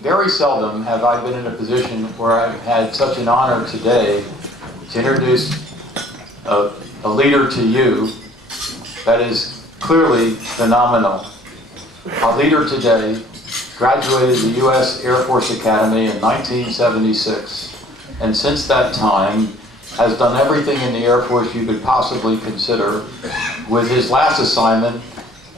very seldom have I been in a position where I've had such an honor today to introduce a leader to you that is clearly phenomenal. Our leader today graduated the U.S. Air Force Academy in 1976, and since that time has done everything in the Air Force you could possibly consider, with his last assignment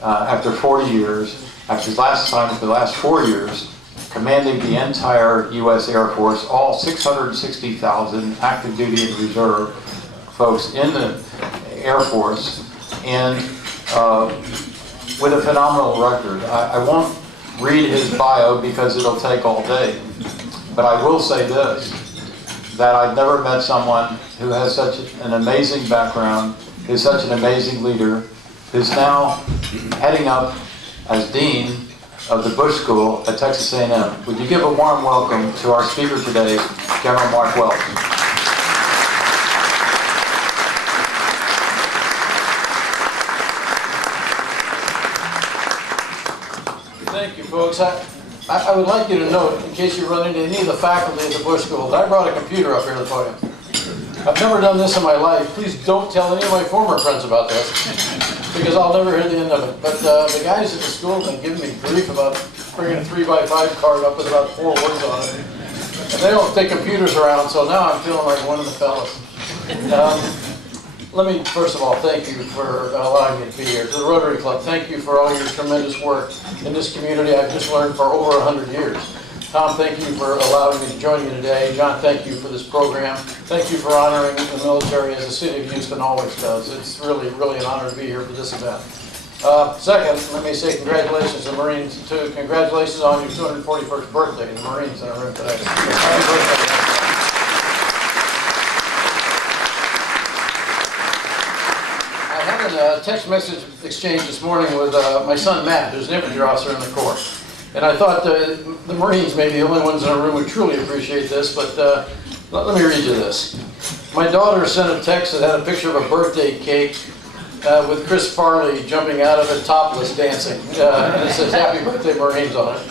after 40 years, after his last assignment for the last 4 years, commanding the entire U.S. Air Force, all 660,000 active duty and reserve folks in the Air Force, and with a phenomenal record. I won't read his bio because it'll take all day, but I will say this, that I've never met someone who has such an amazing background, is such an amazing leader, who's now heading up as Dean of the Bush School at Texas A&M. Would you give a warm welcome to our speaker today, General Mark Welsh. Thank you, folks. I would like you to note, in case you run into any of the faculty at the Bush School, that I brought a computer up here to the podium. I've never done this in my life. Please don't tell any of my former friends about this, because I'll never hear the end of it. But the guys at the school have been giving me grief about bringing a 3x5 card up with about 4 words on it. And they don't take computers around, so now I'm feeling like one of the fellas. Let me, first of all, thank you for allowing me to be here. To the Rotary Club, thank you for all your tremendous work in this community. I've just learned for over 100 years. Tom, thank you for allowing me to join you today. John, thank you for this program. Thank you for honoring the military as the city of Houston always does. It's really, really an honor to be here for this event. Second, let me say congratulations to the Marines, too. Congratulations on your 241st birthday to the Marines in our room today. Happy birthday. A text message exchange this morning with my son Matt, who's an infantry officer in the Corps. And I thought the Marines may be the only ones in our room who truly appreciate this, but let me read you this. My daughter sent a text that had a picture of a birthday cake with Chris Farley jumping out of it topless dancing. And it says, "Happy birthday, Marines" on it.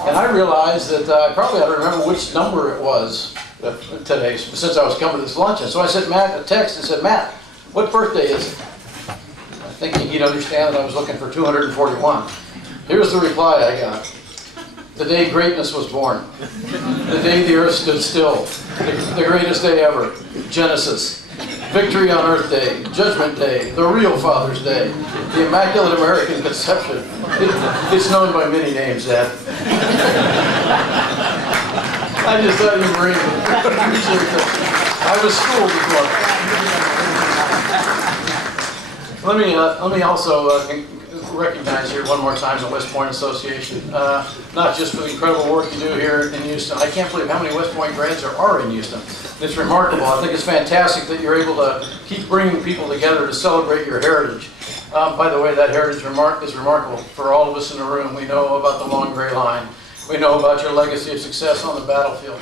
And I realized that I probably ought to remember which number it was today, since I was coming to this luncheon. So I sent Matt a text and said, "Matt, what birthday is it?" Thinking he'd understand that I was looking for 241. Here's the reply I got. "The day greatness was born. The day the earth stood still. The greatest day ever. Genesis. Victory on Earth Day. Judgment Day. The real Father's Day. The Immaculate American Conception. It's known by many names, Dad." I just thought you were appreciate that. I was schooled this morning. Let me also recognize here one more time the West Point Association, not just for the incredible work you do here in Houston. I can't believe how many West Point grads there are in Houston. It's remarkable. I think it's fantastic that you're able to keep bringing people together to celebrate your heritage. By the way, that heritage is remarkable for all of us in the room. We know about the Long Gray Line. We know about your legacy of success on the battlefield.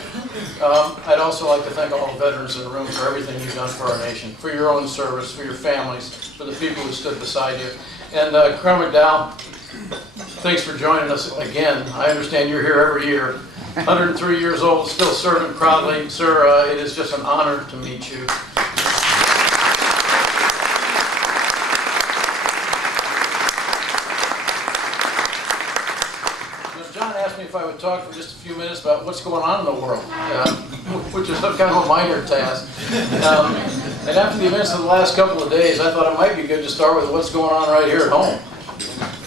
I'd also like to thank all the veterans in the room for everything you've done for our nation, for your own service, for your families, for the people who stood beside you. And Colonel McDowell, thanks for joining us again. I understand you're here every year. 103 years old, still serving proudly. Sir, it is just an honor to meet you. John asked me if I would talk for just a few minutes about what's going on in the world, which is kind of a minor task. And after the events of the last couple of days, I thought it might be good to start with what's going on right here at home.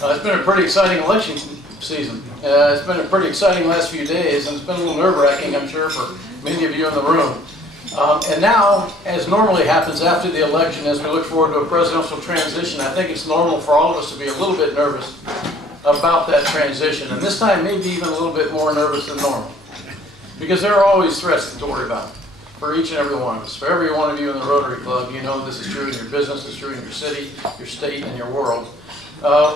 It's been a pretty exciting election season. It's been a pretty exciting last few days, and it's been a little nerve-wracking, I'm sure, for many of you in the room. And now, as normally happens after the election, as we look forward to a presidential transition, I think it's normal for all of us to be a little bit nervous about that transition, and this time maybe even a little bit more nervous than normal, because there are always threats to worry about for each and every one of us. For every one of you in the Rotary Club, you know this is true in your business, it's true in your city, your state, and your world.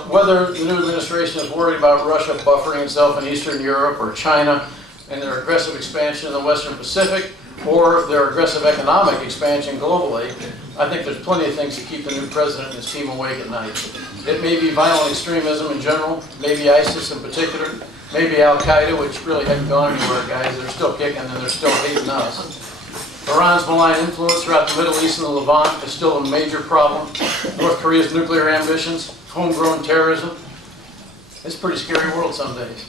Whether the new administration is worried about Russia buffering itself in Eastern Europe, or China and their aggressive expansion in the Western Pacific, or their aggressive economic expansion globally, I think there's plenty of things to keep the new president and his team awake at night. It may be violent extremism in general, maybe ISIS in particular, Maybe Al-Qaeda, which really hasn't gone anywhere, guys. They're still kicking and they're still hating us. Iran's malign influence throughout the Middle East and the Levant is still a major problem. North Korea's nuclear ambitions, homegrown terrorism. It's a pretty scary world some days.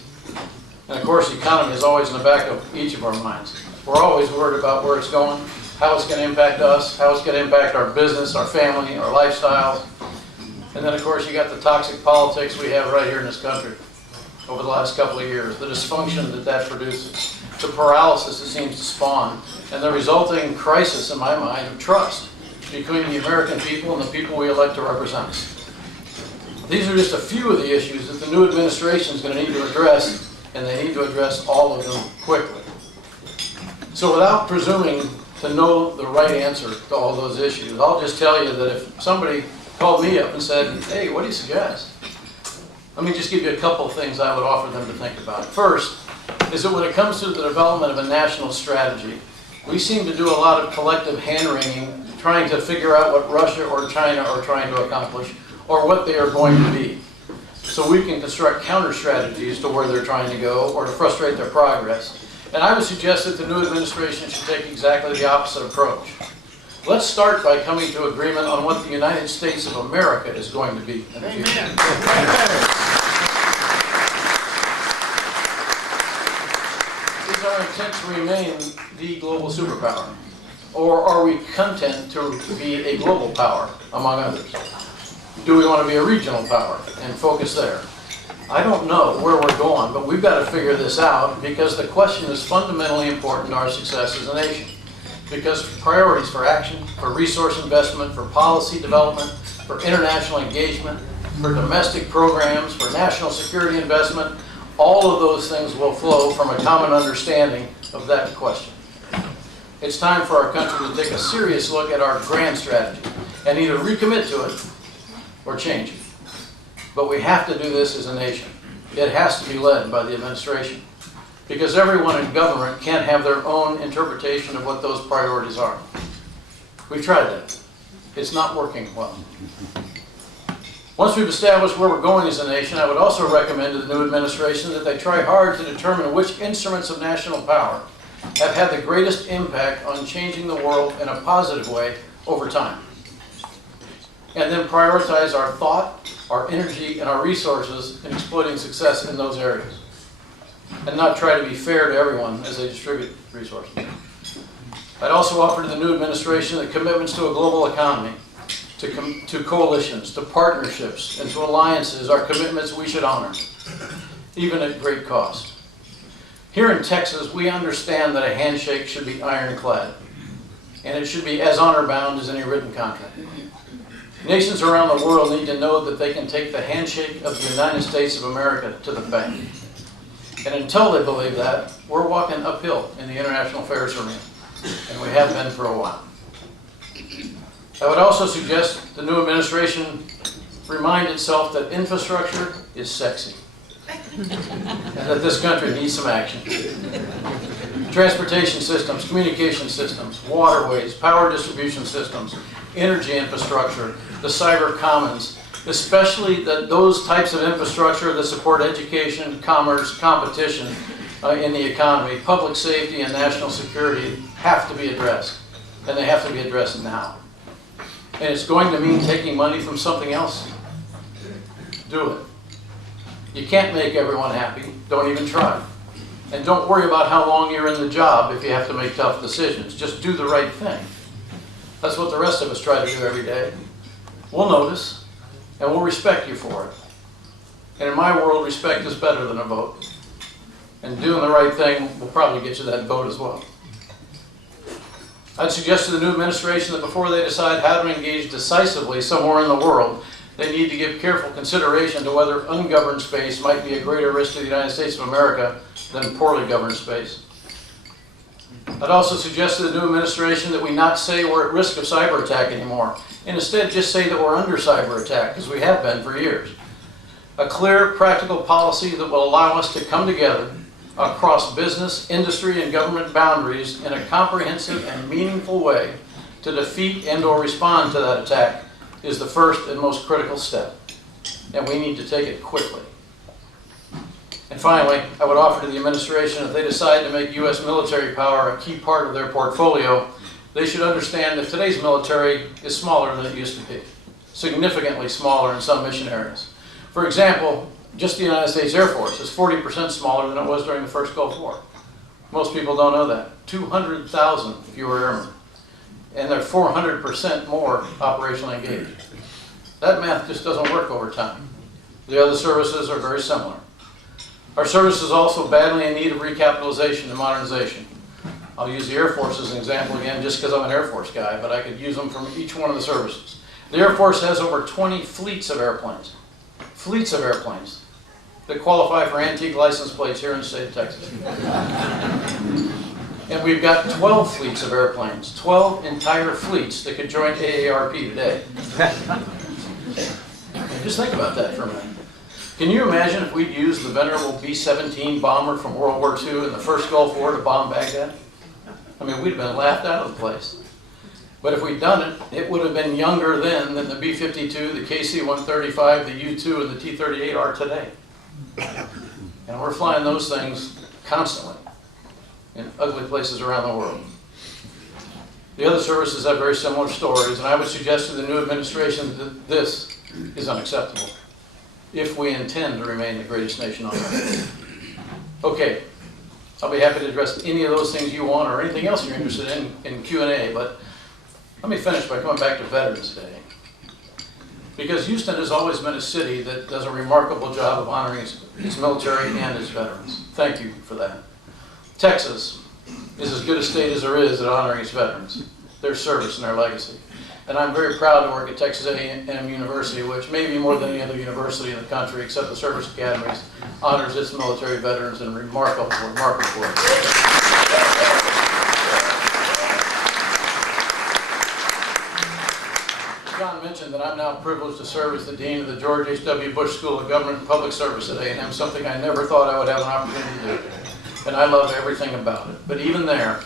And of course, the economy is always in the back of each of our minds. We're always worried about where it's going, how it's going to impact us, how it's going to impact our business, our family, our lifestyles. And then of course, you got the toxic politics we have right here in this country over the last couple of years, the dysfunction that produces, the paralysis it seems to spawn, and the resulting crisis, in my mind, of trust between the American people and the people we elect to represent us. These are just a few of the issues that the new administration is going to need to address, and they need to address all of them quickly. So without presuming to know the right answer to all those issues, I'll just tell you that if somebody called me up and said, hey, what do you suggest? Let me just give you a couple of things I would offer them to think about. First is that when it comes to the development of a national strategy, we seem to do a lot of collective hand-wringing, trying to figure out what Russia or China are trying to accomplish, or what they are going to be. So we can construct counter-strategies to where they're trying to go, or to frustrate their progress. And I would suggest that the new administration should take exactly the opposite approach. Let's start by coming to agreement on what the United States of America is going to be in the future. Is our intent to remain the global superpower? Or are we content to be a global power, among others? Do we want to be a regional power and focus there? I don't know where we're going, but we've got to figure this out because the question is fundamentally important to our success as a nation. Because priorities for action, for resource investment, for policy development, for international engagement, for domestic programs, for national security investment, all of those things will flow from a common understanding of that question. It's time for our country to take a serious look at our grand strategy and either recommit to it or change it. But we have to do this as a nation. It has to be led by the administration, because everyone in government can't have their own interpretation of what those priorities are. We've tried that. It's not working well. Once we've established where we're going as a nation, I would also recommend to the new administration that they try hard to determine which instruments of national power have had the greatest impact on changing the world in a positive way over time. And then prioritize our thought, our energy, and our resources in exploiting success in those areas. And not try to be fair to everyone as they distribute resources. I'd also offer to the new administration that commitments to a global economy, to coalitions, to partnerships, and to alliances are commitments we should honor, even at great cost. Here in Texas, we understand that a handshake should be ironclad, and it should be as honor-bound as any written contract. Nations around the world need to know that they can take the handshake of the United States of America to the bank. And until they believe that, we're walking uphill in the international affairs arena, and we have been for a while. I would also suggest the new administration remind itself that infrastructure is sexy, and that this country needs some action. Transportation systems, communication systems, waterways, power distribution systems, energy infrastructure, the cyber commons, especially those types of infrastructure that support education, commerce, competition in the economy, public safety, and national security have to be addressed. And they have to be addressed now. And it's going to mean taking money from something else. Do it. You can't make everyone happy. Don't even try. And don't worry about how long you're in the job if you have to make tough decisions. Just do the right thing. That's what the rest of us try to do every day. We'll notice, and we'll respect you for it. And in my world, respect is better than a vote. And doing the right thing will probably get you that vote as well. I'd suggest to the new administration that before they decide how to engage decisively somewhere in the world, they need to give careful consideration to whether ungoverned space might be a greater risk to the United States of America than poorly governed space. I'd also suggest to the new administration that we not say we're at risk of cyber attack anymore, and instead just say that we're under cyber attack, because we have been for years. A clear, practical policy that will allow us to come together across business, industry, and government boundaries in a comprehensive and meaningful way to defeat and/or respond to that attack is the first and most critical step, and we need to take it quickly. And finally, I would offer to the administration, if they decide to make U.S. military power a key part of their portfolio, they should understand that today's military is smaller than it used to be, significantly smaller in some mission areas. For example, just the United States Air Force is 40% smaller than it was during the first Gulf War. Most people don't know that. 200,000 fewer airmen, and they're 400% more operationally engaged. That math just doesn't work over time. The other services are very similar. Our service is also badly in need of recapitalization and modernization. I'll use the Air Force as an example again, just because I'm an Air Force guy, but I could use them from each one of the services. The Air Force has over 20 fleets of airplanes that qualify for antique license plates here in the state of Texas. And we've got 12 fleets of airplanes, 12 entire fleets that could join AARP today. Just think about that for a minute. Can you imagine if we'd used the venerable B-17 bomber from World War II in the first Gulf War to bomb Baghdad? I mean, we'd have been laughed out of the place. But if we'd done it, it would have been younger then than the B-52, the KC-135, the U-2, and the T-38 are today. And we're flying those things constantly in ugly places around the world. The other services have very similar stories, and I would suggest to the new administration that this is unacceptable if we intend to remain the greatest nation on earth. Okay, I'll be happy to address any of those things you want or anything else you're interested in Q&A, but let me finish by going back to Veterans Day. Because Houston has always been a city that does a remarkable job of honoring its military and its veterans. Thank you for that. Texas is as good a state as there is at honoring its veterans, their service and their legacy. And I'm very proud to work at Texas A&M University, which maybe more than any other university in the country, except the service academies, honors its military veterans in remarkable ways. John mentioned that I'm now privileged to serve as the Dean of the George H.W. Bush School of Government and Public Service at A&M, something I never thought I would have an opportunity to do. And I love everything about it. But even there,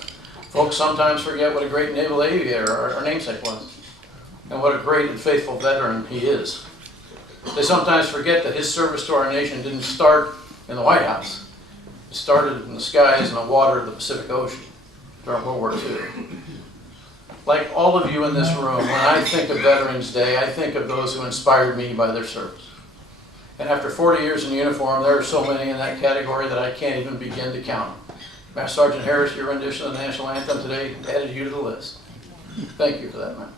folks sometimes forget what a great naval aviator our namesake was, and what a great and faithful veteran he is. They sometimes forget that his service to our nation didn't start in the White House. It started in the skies and the water of the Pacific Ocean during World War II. Like all of you in this room, when I think of Veterans Day, I think of those who inspired me by their service. And after 40 years in uniform, there are so many in that category that I can't even begin to count. Master Sergeant Harris, your rendition of the national anthem today added you to the list. Thank you for that, man.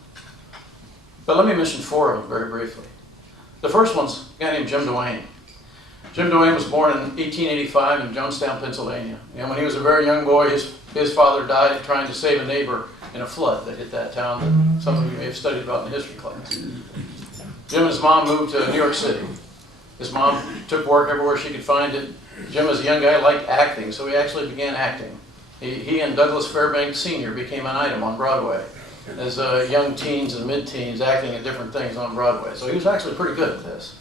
But let me mention four of them very briefly. The first one's a guy named Jim Duane. Jim Duane was born in 1885 in Jonestown, Pennsylvania. And when he was a very young boy, his father died trying to save a neighbor in a flood that hit that town that some of you may have studied about in the history class. Jim and his mom moved to New York City. His mom took work everywhere she could find it. Jim, as a young guy, liked acting, so he actually began acting. He and Douglas Fairbanks Sr. became an item on Broadway as young teens and mid-teens acting at different things on Broadway. So he was actually pretty good at this.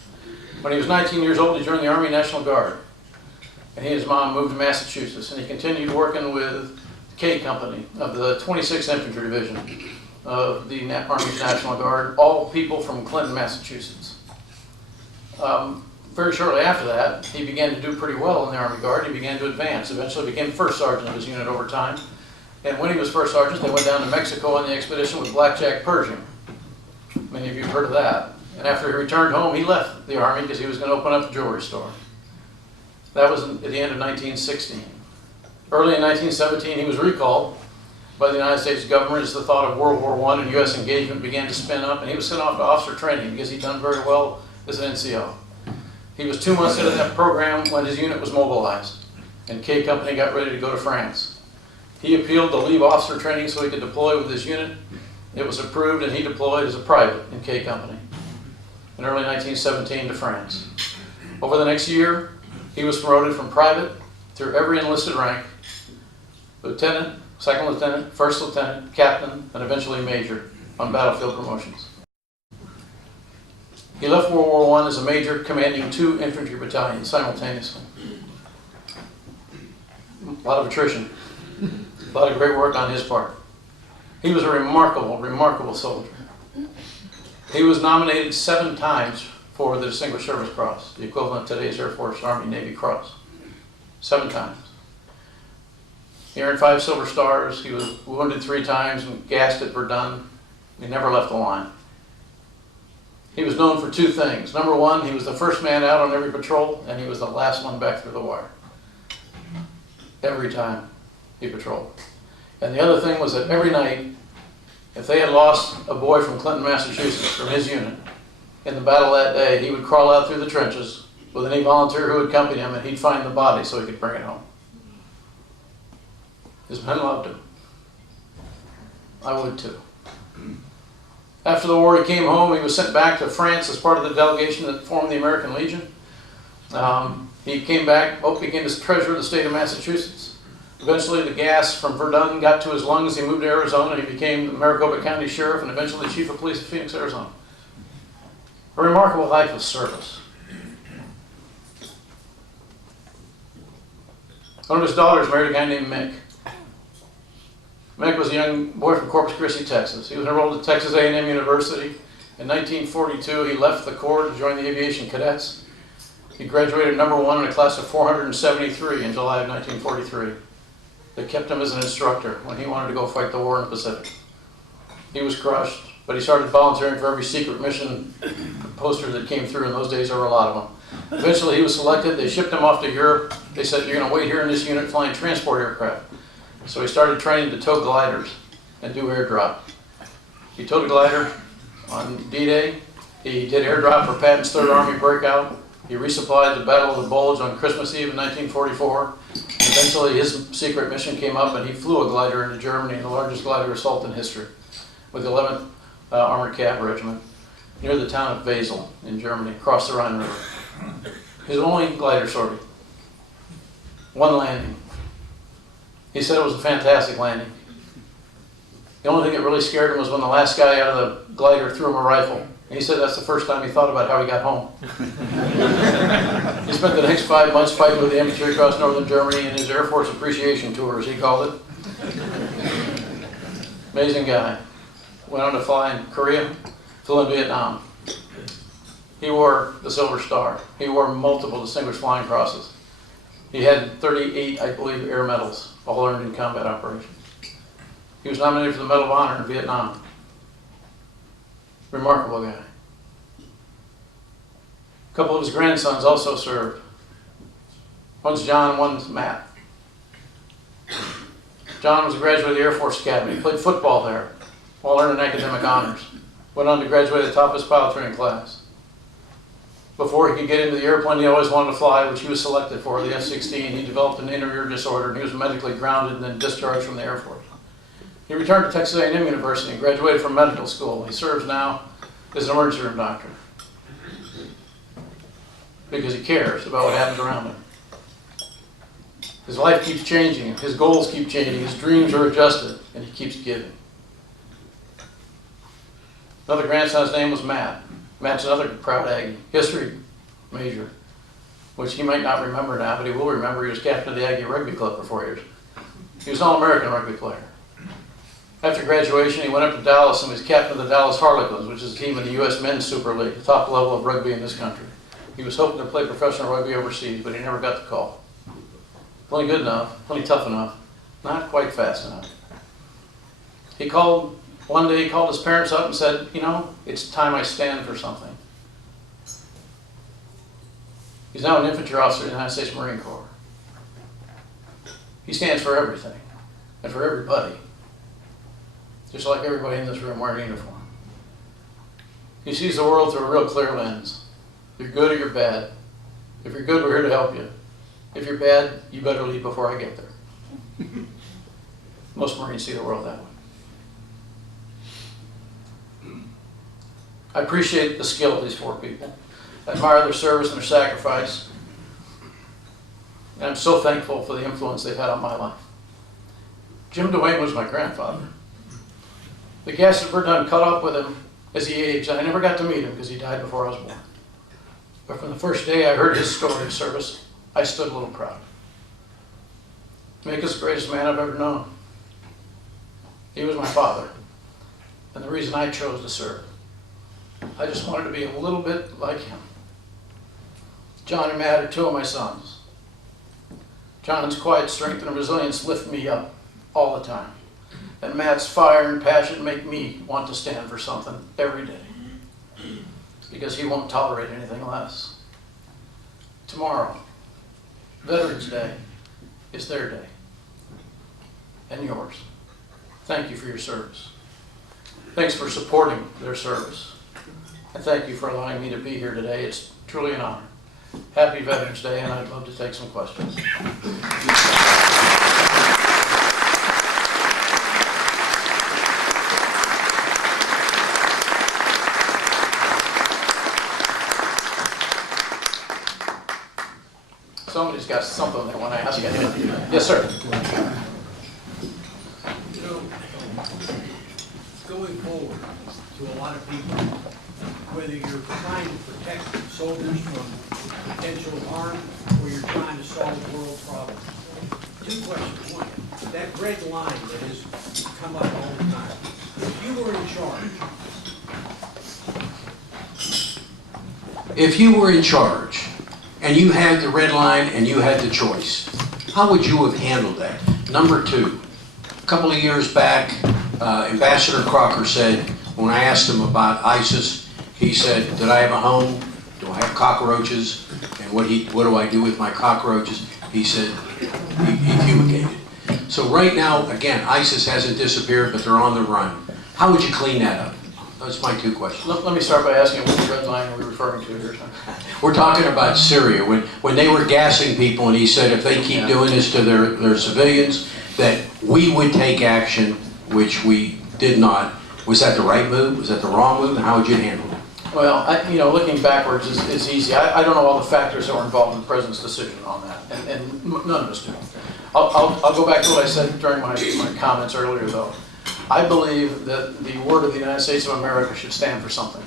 When he was 19 years old, he joined the Army National Guard. And he and his mom moved to Massachusetts, and he continued working with the K Company of the 26th Infantry Division of the Army's National Guard, all people from Clinton, Massachusetts. Very shortly after that, he began to do pretty well in the Army Guard. He began to advance, eventually became first sergeant of his unit over time. And when he was first sergeant, they went down to Mexico on the expedition with Blackjack Pershing. Many of you have heard of that. And after he returned home, he left the Army because he was going to open up a jewelry store. That was at the end of 1916. Early in 1917, he was recalled by the United States government as the thought of World War I and U.S. engagement began to spin up, and he was sent off to officer training because he'd done very well as an NCO. He was 2 months into that program when his unit was mobilized, and K Company got ready to go to France. He appealed to leave officer training so he could deploy with his unit. It was approved, and he deployed as a private in K Company in early 1917 to France. Over the next year, he was promoted from private through every enlisted rank: lieutenant, second lieutenant, first lieutenant, captain, and eventually major on battlefield promotions. He left World War I as a major commanding 2 infantry battalions simultaneously. A lot of attrition, a lot of great work on his part. He was a remarkable, remarkable soldier. He was nominated 7 times for the Distinguished Service Cross, the equivalent of today's Air Force, Army, Navy Cross. 7 times. He earned 5 Silver Stars. He was wounded 3 times and gassed at Verdun. He never left the line. He was known for 2 things. Number 1, he was the first man out on every patrol, and he was the last one back through the wire. Every time he patrolled. And the other thing was that every night, if they had lost a boy from Clinton, Massachusetts, from his unit, in the battle that day, he would crawl out through the trenches with any volunteer who would accompany him, and he'd find the body so he could bring it home. His men loved him. I would too. After the war, he came home. He was sent back to France as part of the delegation that formed the American Legion. He came back, became the treasurer of the state of Massachusetts. Eventually, the gas from Verdun got to his lungs. He moved to Arizona. He became the Maricopa County Sheriff and eventually Chief of Police of Phoenix, Arizona. A remarkable life of service. One of his daughters married a guy named Mick. Mick was a young boy from Corpus Christi, Texas. He was enrolled at Texas A&M University. In 1942, he left the Corps to join the Aviation Cadets. He graduated number 1 in a class of 473 in July of 1943. They kept him as an instructor when he wanted to go fight the war in the Pacific. He was crushed, but he started volunteering for every secret mission poster that came through. In those days, there were a lot of them. Eventually, he was selected. They shipped him off to Europe. They said, "You're going to wait here in this unit flying transport aircraft." So he started training to tow gliders and do airdrop. He towed a glider on D-Day. He did airdrop for Patton's Third Army breakout. He resupplied the Battle of the Bulge on Christmas Eve in 1944. Eventually, his secret mission came up, and he flew a glider into Germany, the largest glider assault in history, with the 11th Armored Cav Regiment, near the town of Basel in Germany, across the Rhine River. His only glider sortie. 1 landing. He said it was a fantastic landing. The only thing that really scared him was when the last guy out of the glider threw him a rifle. And he said that's the first time he thought about how he got home. He spent the next 5 months fighting with the infantry across northern Germany in his Air Force appreciation tour, as he called it. Amazing guy. Went on to fly in Korea, flew in Vietnam. He wore the Silver Star. He wore multiple Distinguished Flying Crosses. He had 38, I believe, air medals, all earned in combat operations. He was nominated for the Medal of Honor in Vietnam. Remarkable guy. A couple of his grandsons also served. One's John and one's Matt. John was a graduate of the Air Force Academy. He played football there while earning academic honors. Went on to graduate at the top of his pilot training class. Before he could get into the airplane, he always wanted to fly, which he was selected for, the F-16. He developed an inner ear disorder, and he was medically grounded and then discharged from the Air Force. He returned to Texas A&M University and graduated from medical school. He serves now as an emergency room doctor because he cares about what happens around him. His life keeps changing, his goals keep changing, his dreams are adjusted, and he keeps giving. Another grandson's name was Matt. Matt's another proud Aggie, history major, which he might not remember now, but he will remember he was captain of the Aggie Rugby Club for 4 years. He was an All-American rugby player. After graduation, he went up to Dallas and was captain of the Dallas Harlequins, which is a team in the U.S. Men's Super League, the top level of rugby in this country. He was hoping to play professional rugby overseas, but he never got the call. Only good enough, only tough enough, not quite fast enough. One day he called his parents up and said, "You know, it's time I stand for something." He's now an infantry officer in the United States Marine Corps. He stands for everything and for everybody. Just like everybody in this room wearing a uniform. He sees the world through a real clear lens. You're good or you're bad. If you're good, we're here to help you. If you're bad, you better leave before I get there. Most Marines see the world that way. I appreciate the skill of these 4 people. I admire their service and their sacrifice. And I'm so thankful for the influence they've had on my life. Jim Duane was my grandfather. The gas at Verdun caught up with him as he aged, and I never got to meet him because he died before I was born. But from the first day I heard his story of service, I stood a little proud. Mick is the greatest man I've ever known. He was my father, and the reason I chose to serve. I just wanted to be a little bit like him. John and Matt are 2 of my sons. John's quiet strength and resilience lift me up all the time. And Matt's fire and passion make me want to stand for something every day. Because he won't tolerate anything less. Tomorrow, Veterans Day, is their day. And yours. Thank you for your service. Thanks for supporting their service. And thank you for allowing me to be here today. It's truly an honor. Happy Veterans Day, and I'd love to take some questions. Somebody's got something they want to ask you. Yes, sir. You know, going forward to a lot of people, whether you're trying to protect soldiers from potential harm or you're trying to solve world problems. Two questions. One, that red line that has come up all the time. If you were in charge, and you had the red line and you had the choice, how would you have handled that? Number two, a couple of years back, Ambassador Crocker said, when I asked him about ISIS, he said, did I have a home? Do I have cockroaches? And what do I do with my cockroaches? He said, he fumigated. So right now, again, ISIS hasn't disappeared, but they're on the run. How would you clean that up? That's my two questions. Let me start by asking which red line are we referring to here, sir? We're talking about Syria, when they were gassing people, and he said if they keep doing this to their civilians, that we would take action, which we did not. Was that the right move? Was that the wrong move? And how would you handle it? Well, looking backwards is easy. I don't know all the factors that were involved in the President's decision on that, and none of us do. I'll go back to what I said during my comments earlier, though. I believe that the word of the United States of America should stand for something.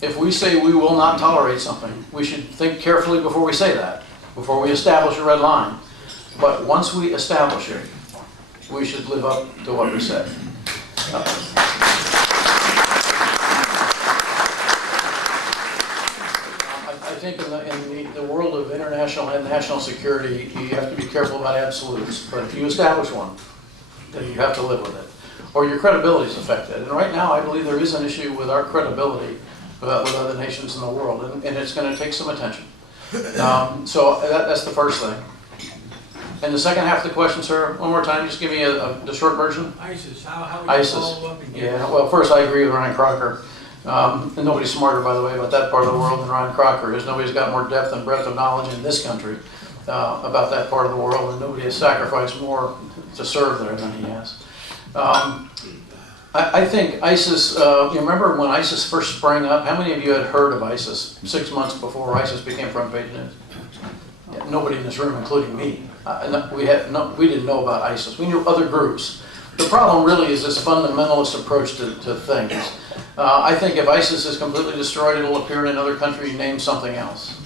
If we say we will not tolerate something, we should think carefully before we say that, before we establish a red line. But once we establish it, we should live up to what we said. I think in the world of international and national security, you have to be careful about absolutes. But if you establish one, then you have to live with it, or your credibility is affected. And right now, I believe there is an issue with our credibility with other nations in the world, and it's going to take some attention. So that's the first thing. And the second half of the question, sir, one more time, just give me the short version. ISIS, how would you ISIS. follow up and get Yeah, well, first I agree with Ryan Crocker. And nobody's smarter, by the way, about that part of the world than Ryan Crocker is. Nobody's got more depth and breadth of knowledge in this country about that part of the world, and nobody has sacrificed more to serve there than he has. I think ISIS, you remember when ISIS first sprang up? How many of you had heard of ISIS 6 months before ISIS became front page news? Yeah, nobody in this room, including me. We didn't know about ISIS. We knew other groups. The problem really is this fundamentalist approach to things. I think if ISIS is completely destroyed, it'll appear in another country named something else.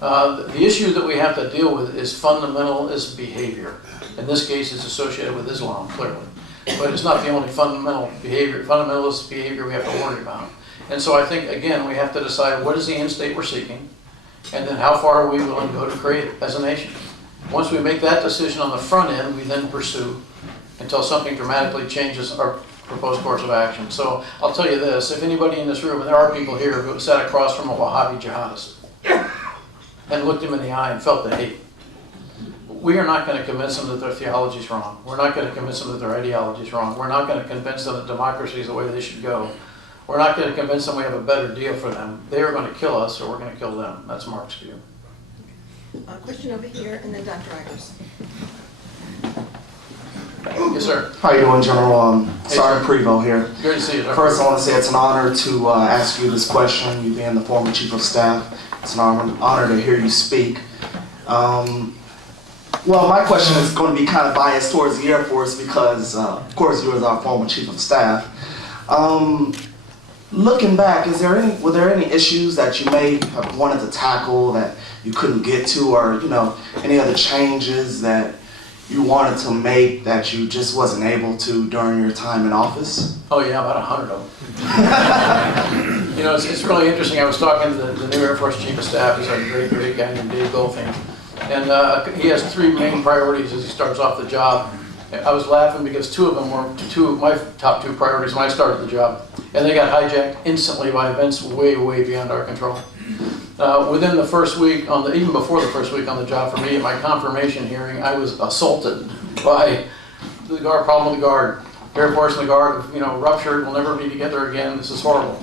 The issue that we have to deal with is fundamentalist behavior. In this case, it's associated with Islam, clearly. But it's not the only fundamentalist behavior we have to worry about. And so I think, again, we have to decide what is the end state we're seeking, and then how far are we willing to go to create it as a nation. Once we make that decision on the front end, we then pursue until something dramatically changes our proposed course of action. So I'll tell you this, if anybody in this room, and there are people here who sat across from a Wahhabi jihadist and looked him in the eye and felt the hate, we are not going to convince them that their theology is wrong. We're not going to convince them that their ideology is wrong. We're not going to convince them that democracy is the way they should go. We're not going to convince them we have a better deal for them. They are going to kill us, or we're going to kill them. That's Mark's view. Question over here, and then Dr. Eggers. Yes, sir. How you doing, General? Sergeant sir. Prevo here. Good to see you, sir. First, I want to say it's an honor to ask you this question, you being the former Chief of Staff. It's an honor to hear you speak. Well, my question is going to be kind of biased towards the Air Force because, of course, you as our former Chief of Staff. Looking back, were there any issues that you may have wanted to tackle that you couldn't get to, or any other changes that you wanted to make that you just wasn't able to during your time in office? Oh yeah, about 100 of them. It's really interesting. I was talking to the new Air Force Chief of Staff. He's a great guy named Dave Goldfein. And he has three main priorities as he starts off the job. I was laughing because two of them were two of my top two priorities when I started the job. And they got hijacked instantly by events way, way beyond our control. Within the first week, even before the first week on the job for me, at my confirmation hearing, I was assaulted by the guard, problem with the guard. Air Force and the guard, ruptured, we'll never be together again, this is horrible.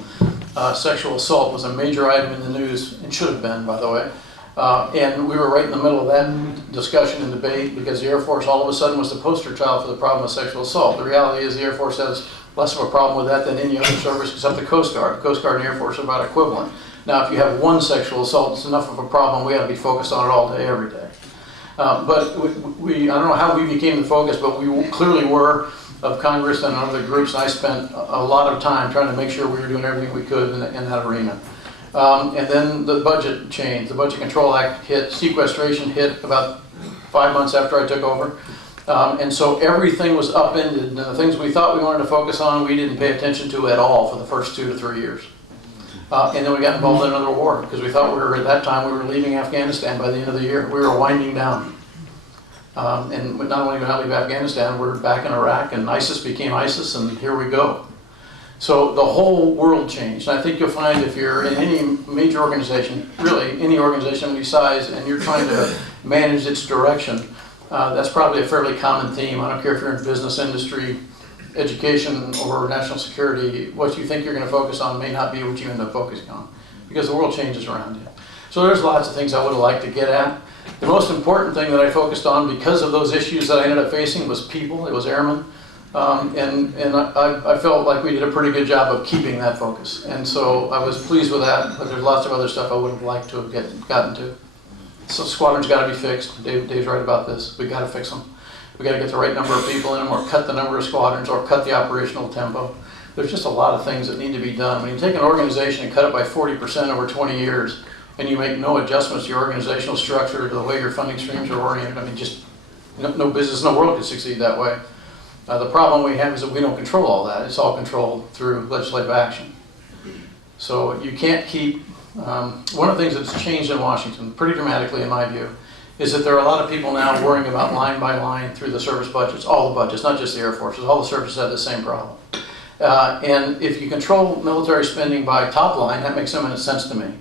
Sexual assault was a major item in the news, and should have been, by the way. And we were right in the middle of that discussion and debate because the Air Force all of a sudden was the poster child for the problem of sexual assault. The reality is the Air Force has less of a problem with that than any other service except the Coast Guard. The Coast Guard and the Air Force are about equivalent. Now, if you have one sexual assault, it's enough of a problem. We ought to be focused on it all day, every day. But I don't know how we became the focus, but we clearly were of Congress and other groups. And I spent a lot of time trying to make sure we were doing everything we could in that arena. And then the budget changed. The Budget Control Act hit, sequestration hit about 5 months after I took over. And so everything was upended. And the things we thought we wanted to focus on, we didn't pay attention to at all for the first 2 to 3 years. And then we got involved in another war because we thought at that time we were leaving Afghanistan by the end of the year. We were winding down. And not only did we not leave Afghanistan, we're back in Iraq, and ISIS became ISIS, and here we go. So the whole world changed. And I think you'll find if you're in any major organization, really any organization of any size, and you're trying to manage its direction, that's probably a fairly common theme. I don't care if you're in business, industry, education, or national security. What you think you're going to focus on may not be what you end up focusing on because the world changes around you. So there's lots of things I would have liked to get at. The most important thing that I focused on because of those issues that I ended up facing was people. It was airmen. And I felt like we did a pretty good job of keeping that focus. And so I was pleased with that, but there's lots of other stuff I would have liked to have gotten to. So squadrons got to be fixed. Dave's right about this. We got to fix them. We got to get the right number of people in them, or cut the number of squadrons, or cut the operational tempo. There's just a lot of things that need to be done. When you take an organization and cut it by 40% over 20 years, and you make no adjustments to your organizational structure, to the way your funding streams are oriented, I mean, just no business in the world could succeed that way. The problem we have is that we don't control all that. It's all controlled through legislative action. So you can't keep, one of the things that's changed in Washington pretty dramatically in my view, is that there are a lot of people now worrying about line by line through the service budgets, all the budgets, not just the Air Forces, all the services have the same problem. And if you control military spending by top line, that makes some sense to me.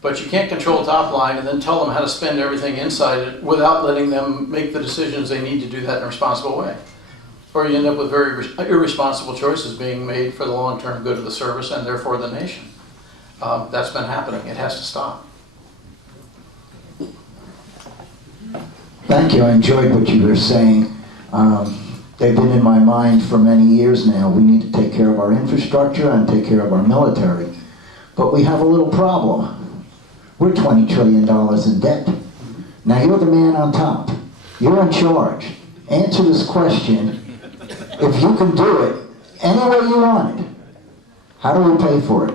But you can't control top line and then tell them how to spend everything inside it without letting them make the decisions they need to do that in a responsible way. Or you end up with very irresponsible choices being made for the long-term good of the service and therefore the nation. That's been happening. It has to stop. Thank you. I enjoyed what you were saying. They've been in my mind for many years now. We need to take care of our infrastructure and take care of our military. But we have a little problem. We're $20 trillion in debt. Now you're the man on top. You're in charge. Answer this question. If you can do it any way you want it, how do we pay for it?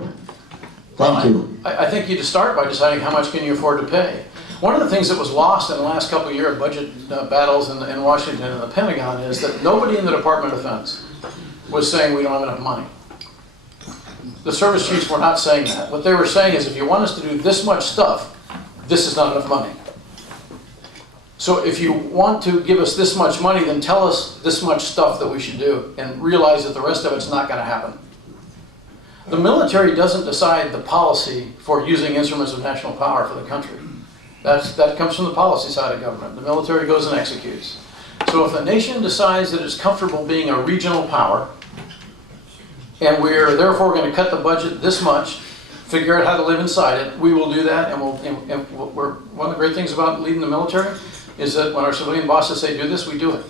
Thank you. I think you just start by deciding how much can you afford to pay. One of the things that was lost in the last couple of years of budget battles in Washington and the Pentagon is that nobody in the Department of Defense was saying we don't have enough money. The service chiefs were not saying that. What they were saying is if you want us to do this much stuff, this is not enough money. So if you want to give us this much money, then tell us this much stuff that we should do and realize that the rest of it's not going to happen. The military doesn't decide the policy for using instruments of national power for the country. That comes from the policy side of government. The military goes and executes. So if a nation decides that it's comfortable being a regional power, and we're therefore going to cut the budget this much, figure out how to live inside it, we will do that. And one of the great things about leading the military is that when our civilian bosses say do this, we do it.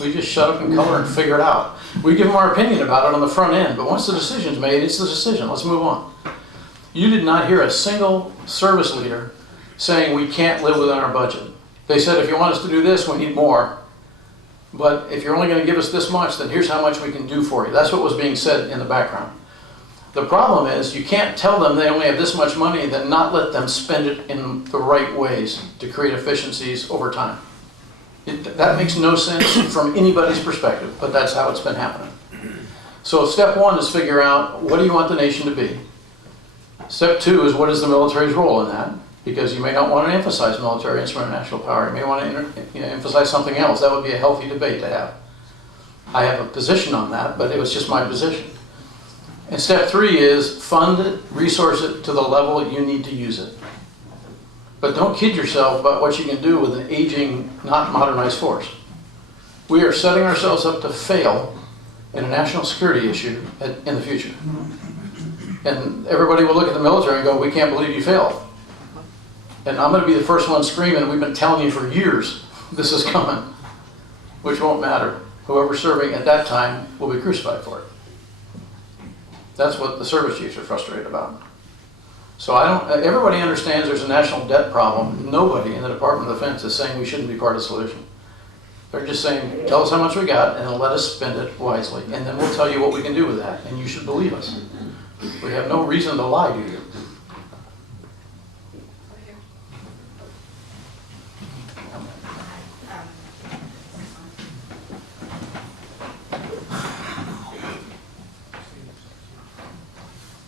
We just shut up and color and figure it out. We give them our opinion about it on the front end, but once the decision's made, it's the decision. Let's move on. You did not hear a single service leader saying we can't live within our budget. They said if you want us to do this, we need more. But if you're only going to give us this much, then here's how much we can do for you. That's what was being said in the background. The problem is you can't tell them they only have this much money and then not let them spend it in the right ways to create efficiencies over time. That makes no sense from anybody's perspective, but that's how it's been happening. So step one is figure out what do you want the nation to be. Step two is what is the military's role in that? because you may not want to emphasize military instrument of national power. You may want to emphasize something else. That would be a healthy debate to have. I have a position on that, but it was just my position. And step 3 is fund it, resource it to the level you need to use it. But don't kid yourself about what you can do with an aging, not modernized force. We are setting ourselves up to fail in a national security issue in the future. And everybody will look at the military and go, we can't believe you failed. And I'm going to be the first one screaming, we've been telling you for years this is coming, which won't matter. Whoever's serving at that time will be crucified for it. That's what the service chiefs are frustrated about. So everybody understands there's a national debt problem. Nobody in the Department of Defense is saying we shouldn't be part of the solution. They're just saying, tell us how much we got and let us spend it wisely. And then we'll tell you what we can do with that. And you should believe us. We have no reason to lie to you.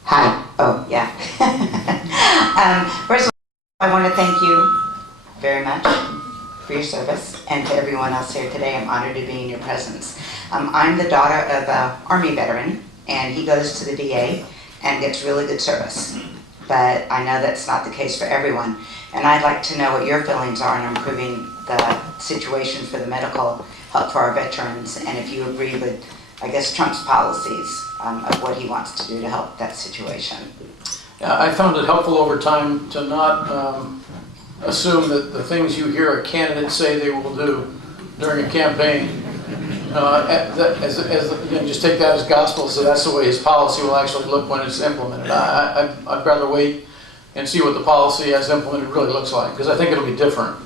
Hi. Oh, yeah. First of all, I want to thank you very much for your service, and to everyone else here today. I'm honored to be in your presence. I'm the daughter of an Army veteran, and he goes to the VA and gets really good service. But I know that's not the case for everyone, and I'd like to know what your feelings are on improving the situation for the medical help for our veterans, and if you agree with, I guess, Trump's policies of what he wants to do to help that situation. I found it helpful over time to not assume that the things you hear a candidate say they will do during a campaign, just take that as gospel, so that's the way his policy will actually look when it's implemented. I'd rather wait and see what the policy as implemented really looks like, because I think it'll be different.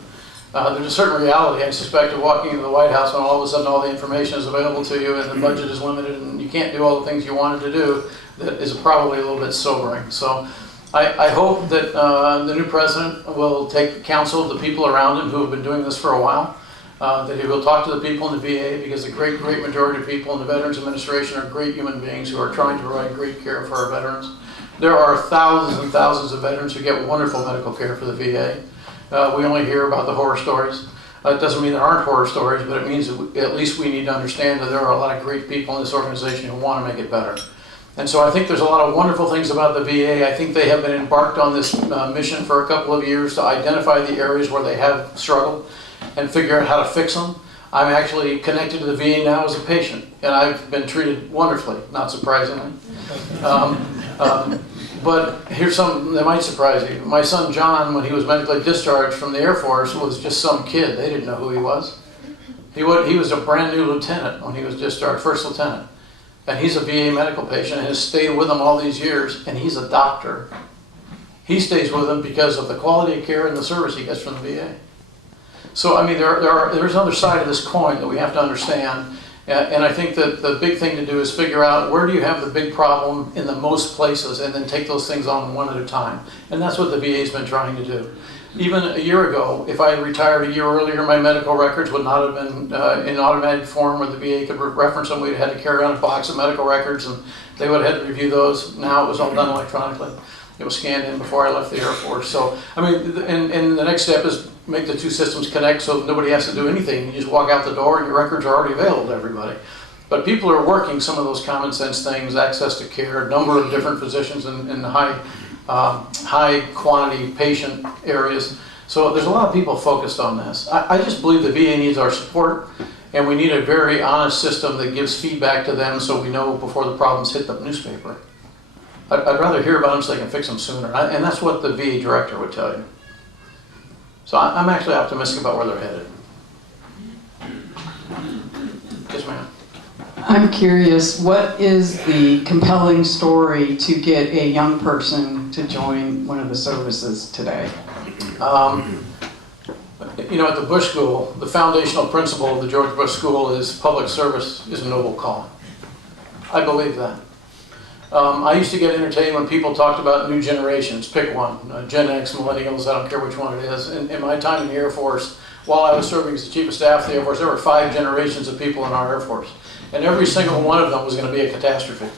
There's a certain reality, I suspect, of walking into the White House when all of a sudden all the information is available to you and the budget is limited and you can't do all the things you wanted to do. That is probably a little bit sobering. So I hope that the new president will take counsel of the people around him who have been doing this for a while, that he will talk to the people in the VA, because the great majority of people in the Veterans Administration are great human beings who are trying to provide great care for our veterans. There are thousands and thousands of veterans who get wonderful medical care for the VA. We only hear about the horror stories. It doesn't mean there aren't horror stories, but it means that at least we need to understand that there are a lot of great people in this organization who want to make it better. And so I think there's a lot of wonderful things about the VA. I think they have been embarked on this mission for a couple of years to identify the areas where they have struggled and figure out how to fix them. I'm actually connected to the VA now as a patient, and I've been treated wonderfully, not surprisingly. But here's something that might surprise you. My son John, when he was medically discharged from the Air Force, was just some kid. They didn't know who he was. He was a brand new lieutenant when he was discharged, first lieutenant. And he's a VA medical patient and has stayed with them all these years, and he's a doctor. He stays with them because of the quality of care and the service he gets from the VA. So, I mean, there's another side of this coin that we have to understand. And I think that the big thing to do is figure out where do you have the big problem in the most places, and then take those things on one at a time. And that's what the VA's been trying to do. Even a year ago, if I had retired a year earlier, my medical records would not have been in automatic form where the VA could reference them. We'd have had to carry around a box of medical records, and they would have had to review those. Now it was all done electronically. It was scanned in before I left the Air Force. So, I mean, and the next step is make the two systems connect so nobody has to do anything. You just walk out the door and your records are already available to everybody. But people are working some of those common sense things, access to care, a number of different physicians in high quantity patient areas. So there's a lot of people focused on this. I just believe the VA needs our support, and we need a very honest system that gives feedback to them so we know before the problems hit the newspaper. I'd rather hear about them so they can fix them sooner. And that's what the VA director would tell you. So I'm actually optimistic about where they're headed. Yes, ma'am. I'm curious, what is the compelling story to get a young person to join one of the services today? You know, at the Bush School, the foundational principle of the George Bush School is public service is a noble calling. I believe that. I used to get entertained when people talked about new generations. Pick one, Gen X, millennials, I don't care which one it is. In my time in the Air Force, while I was serving as the Chief of Staff of the Air Force, there were 5 generations of people in our Air Force. And every single one of them was going to be a catastrophe.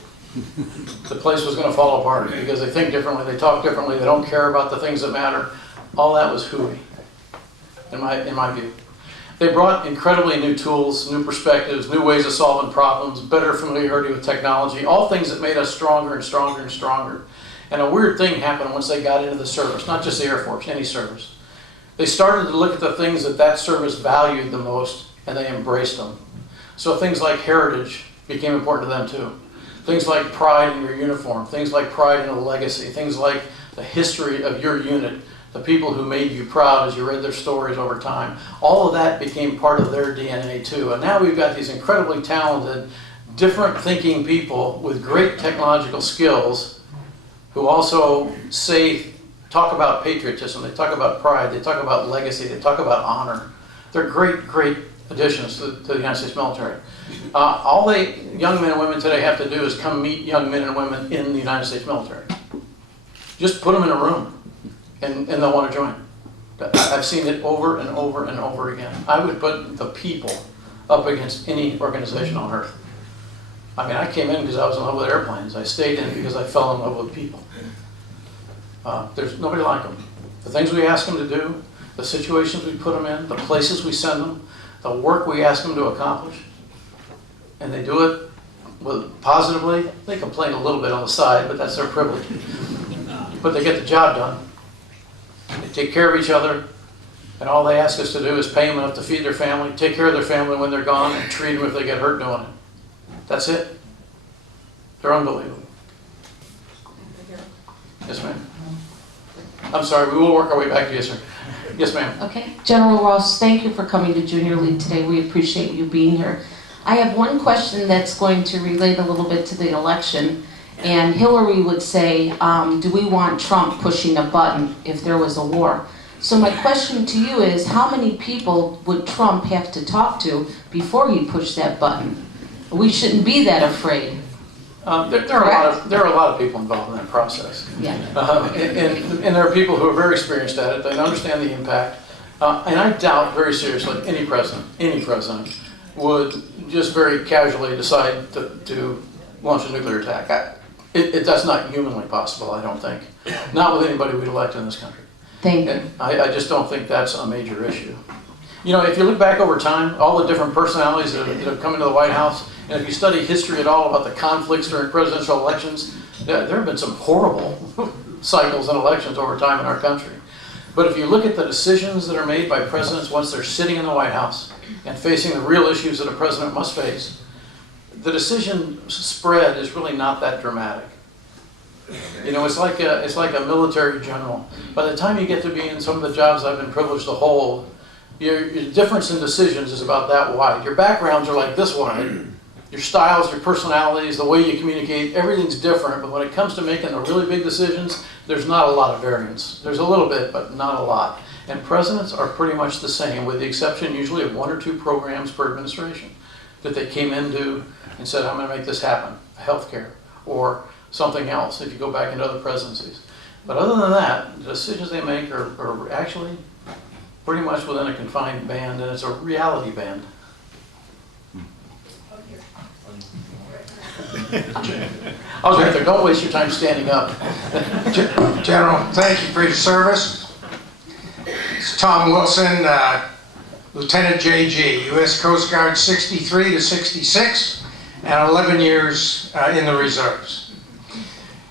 The place was going to fall apart because they think differently, they talk differently, they don't care about the things that matter. all that was hooey, in my view. They brought incredibly new tools, new perspectives, new ways of solving problems, better familiarity with technology, all things that made us stronger and stronger and stronger. And a weird thing happened once they got into the service, not just the Air Force, any service. They started to look at the things that that service valued the most, and they embraced them. So things like heritage became important to them too. Things like pride in your uniform, things like pride in a legacy, things like the history of your unit, the people who made you proud as you read their stories over time. All of that became part of their DNA too. And now we've got these incredibly talented, different thinking people with great technological skills who also talk about patriotism, they talk about pride, they talk about legacy, they talk about honor. They're great, great additions to the United States military. All the young men and women today have to do is come meet young men and women in the United States military. Just put them in a room and they'll want to join. I've seen it over and over and over again. I would put the people up against any organization on earth. I mean, I came in because I was in love with airplanes. I stayed in because I fell in love with people. There's nobody like them. The things we ask them to do, the situations we put them in, the places we send them, the work we ask them to accomplish, and they do it positively. They complain a little bit on the side, but that's their privilege. But they get the job done. They take care of each other, and all they ask us to do is pay them enough to feed their family, take care of their family when they're gone, and treat them if they get hurt doing it. That's it. They're unbelievable. Yes, ma'am. I'm sorry, we will work our way back to you, sir. Yes, ma'am. Okay. General Ross, thank you for coming to Junior League today. We appreciate you being here. I have one question that's going to relate a little bit to the election. And Hillary would say, do we want Trump pushing a button if there was a war? So my question to you is, how many people would Trump have to talk to before he pushed that button? We shouldn't be that afraid. There are a lot of people involved in that process. Yeah. And there are people who are very experienced at it. They understand the impact. And I doubt very seriously any president would just very casually decide to launch a nuclear attack. That's not humanly possible, I don't think. Not with anybody we'd elect in this country. Thank you. And I just don't think that's a major issue. You know, if you look back over time, all the different personalities that have come into the White House, and if you study history at all about the conflicts during presidential elections, there have been some horrible cycles and elections over time in our country. But if you look at the decisions that are made by presidents once they're sitting in the White House and facing the real issues that a president must face, the decision spread is really not that dramatic. You know, it's like a military general. By the time you get to be in some of the jobs I've been privileged to hold, your difference in decisions is about that wide. Your backgrounds are like this wide. Your styles, your personalities, the way you communicate, everything's different. But when it comes to making the really big decisions, there's not a lot of variance. There's a little bit, but not a lot. And presidents are pretty much the same, with the exception usually of 1 or 2 programs per administration that they came into and said, I'm going to make this happen, healthcare, or something else if you go back into other presidencies. But other than that, the decisions they make are actually pretty much within a confined band, and it's a reality band. I was right there. Don't waste your time standing up. General, thank you for your service. It's Tom Wilson, Lieutenant JG, U.S. Coast Guard 63 to 66, and 11 years in the reserves.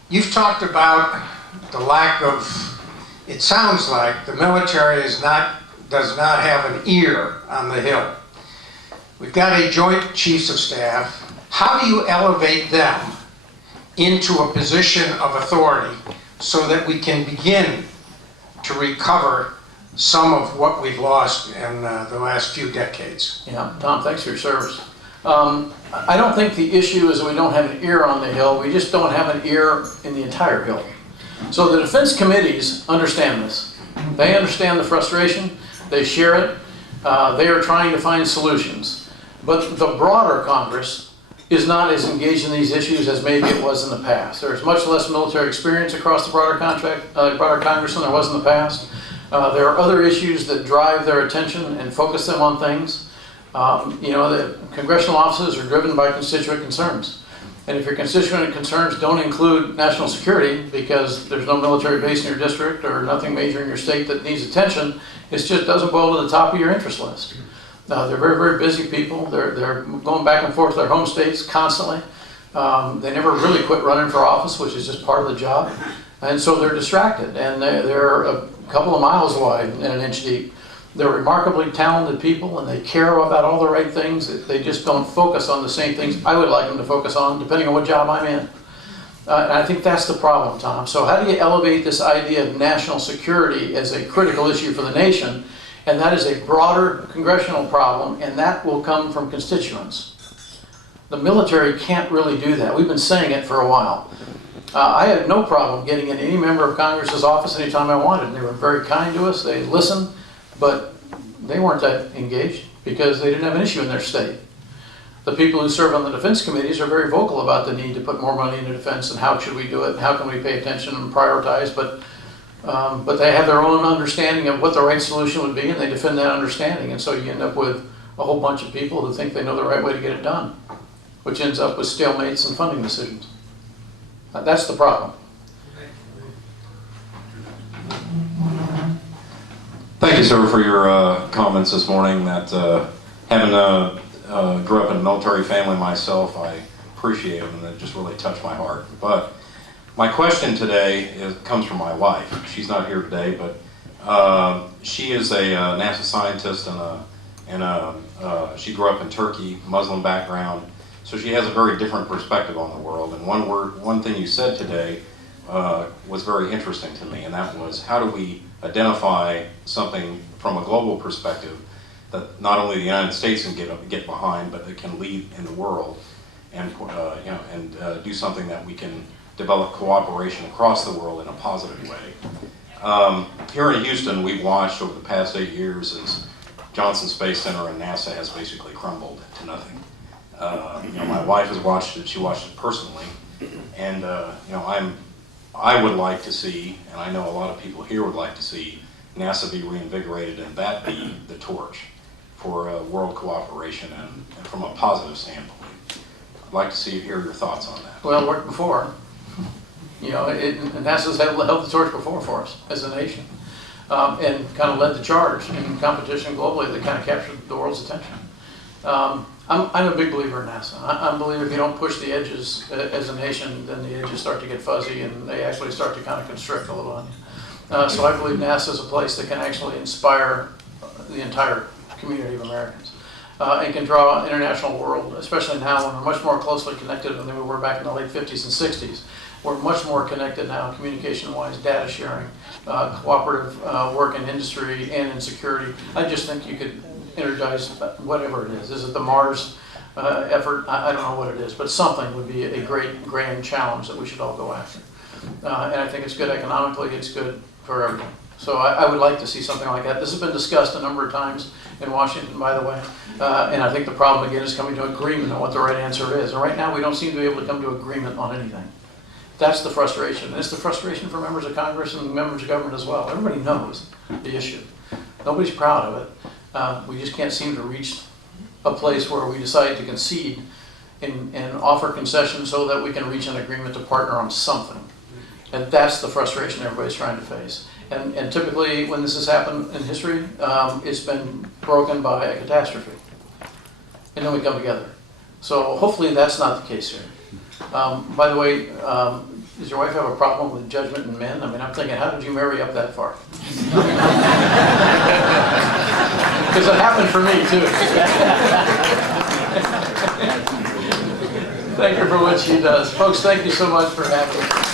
You've talked about the lack of, it sounds like the military does not have an ear on the Hill. We've got a Joint Chiefs of Staff. How do you elevate them into a position of authority so that we can begin to recover some of what we've lost in the last few decades? Yeah, Tom, thanks for your service. I don't think the issue is that we don't have an ear on the Hill. We just don't have an ear in the entire Hill. So the defense committees understand this. They understand the frustration. They share it. They are trying to find solutions. But the broader Congress is not as engaged in these issues as maybe it was in the past. There's much less military experience across the broader Congress than there was in the past. There are other issues that drive their attention and focus them on things. You know, the congressional offices are driven by constituent concerns. And if your constituent concerns don't include national security because there's no military base in your district or nothing major in your state that needs attention, it just doesn't boil to the top of your interest list. They're very, very busy people. They're going back and forth to their home states constantly. They never really quit running for office, which is just part of the job. And so they're distracted, and they're a couple of miles wide and an inch deep. They're remarkably talented people, and they care about all the right things. They just don't focus on the same things I would like them to focus on, depending on what job I'm in. And I think that's the problem, Tom. So how do you elevate this idea of national security as a critical issue for the nation? And that is a broader congressional problem, and that will come from constituents. The military can't really do that. We've been saying it for a while. I had no problem getting in any member of Congress's office anytime I wanted. They were very kind to us. They listened. But they weren't that engaged because they didn't have an issue in their state. The people who serve on the defense committees are very vocal about the need to put more money into defense and how should we do it and how can we pay attention and prioritize, but they have their own understanding of what the right solution would be, and they defend that understanding, and so you end up with a whole bunch of people who think they know the right way to get it done, which ends up with stalemates and funding decisions. That's the problem. Thank you, sir, for your comments this morning. That having grew up in a military family myself, I appreciate them, and that just really touched my heart. But my question today comes from my wife. She's not here today, but she is a NASA scientist, and she grew up in Turkey, Muslim background, so she has a very different perspective on the world. And one thing you said today was very interesting to me, and that was, how do we identify something from a global perspective that not only the United States can get behind, but that can lead in the world, and do something that we can develop cooperation across the world in a positive way. Here in Houston, we've watched over the past 8 years as Johnson Space Center and NASA has basically crumbled to nothing. My wife has watched it. She watched it personally, and I would like to see, and I know a lot of people here would like to see, NASA be reinvigorated and that be the torch for world cooperation and from a positive standpoint. I'd like to hear your thoughts on that. Well, it worked before. NASA's held the torch before for us as a nation, and kind of led the charge in competition globally that kind of captured the world's attention. I'm a big believer in NASA. I believe if you don't push the edges as a nation, then the edges start to get fuzzy and they actually start to kind of constrict a little on you. So I believe NASA is a place that can actually inspire the entire community of Americans and can draw an international world, especially now when we're much more closely connected than we were back in the late 50s and 60s. We're much more connected now, communication-wise, data sharing, cooperative work in industry and in security. I just think you could energize whatever it is. Is it the Mars effort? I don't know what it is, but something would be a great grand challenge that we should all go after. And I think it's good economically, it's good for everyone. So I would like to see something like that. This has been discussed a number of times in Washington, by the way, and I think the problem again is coming to agreement on what the right answer is. And right now we don't seem to be able to come to agreement on anything. That's the frustration. And it's the frustration for members of Congress and members of government as well. Everybody knows the issue. Nobody's proud of it. We just can't seem to reach a place where we decide to concede and offer concessions so that we can reach an agreement to partner on something. And that's the frustration everybody's trying to face. And typically when this has happened in history, it's been broken by a catastrophe. And then we come together. So hopefully that's not the case here. By the way, does your wife have a problem with judgment in men? I mean, I'm thinking, how did you marry up that far? Because it happened for me, too. Thank her for what she does. Folks, thank you so much for having me.